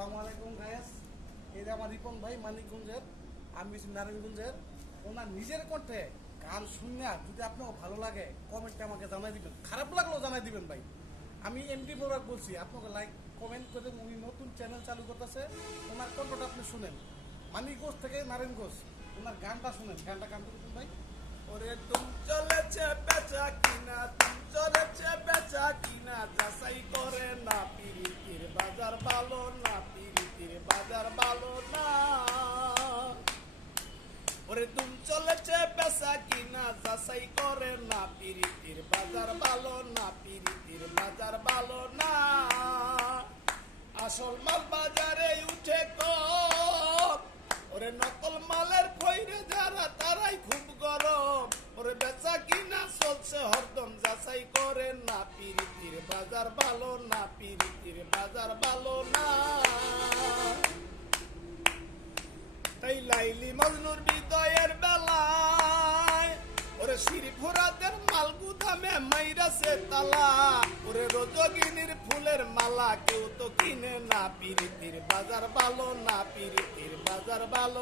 আসসালামু আলাইকুম গায়েস। এই যে আমার রিপন ভাই মানিকগঞ্জের, আমি নারায়ণগঞ্জের। ওনার নিজের কণ্ঠে গান শুনে যদি আপনাকে ভালো লাগে কমেন্টে আমাকে জানাই দিবেন, খারাপ লাগলেও জানাই দিবেন ভাই। আমি এমডি মোবারক বলছি, আপনাকে লাইক কমেন্ট করে উনি নতুন চ্যানেল চালু করতেছে, ওনার কণ্ঠটা আপনি শুনেন। মানিকগঞ্জ থেকে নারায়ণগঞ্জ, ওনার গানটা শুনেন, গানটা গান করবেন ভাই। ওরে তুম চলেছে বেচা কিনা, তুম চলেছে বেচা কিনা, যাচাই করে না পিরিতির বাজার ভালো না, পিরিতির বাজার ভালো না। ওরে তুম চলেছে বেচা কিনা, যাচাই করে না পিরিতির বাজার ভালো না, পিরিতির বাজার ভালো না। আসল মাল বাজারে উঠে কম, ওরে নকল মালের ফইরে যারা তারাই খুব গরম। ওরে বেচা কিনা চলছে হরদম, যাচাই করে না পিরিতির বাজার ভালো না, পিরিতির বাজার ভালো না। তাই লাইলি মজনুর হৃদয়ের বেলায় ওরে শ্রীফুরাদের মাল গুদামে মাইরাছে তালা। ওরে রজগিনীর ফুলের মালা কেউ তো কিনে না, পিরিতির বাজার ভালো না, পিরিতির বাজার ভালো।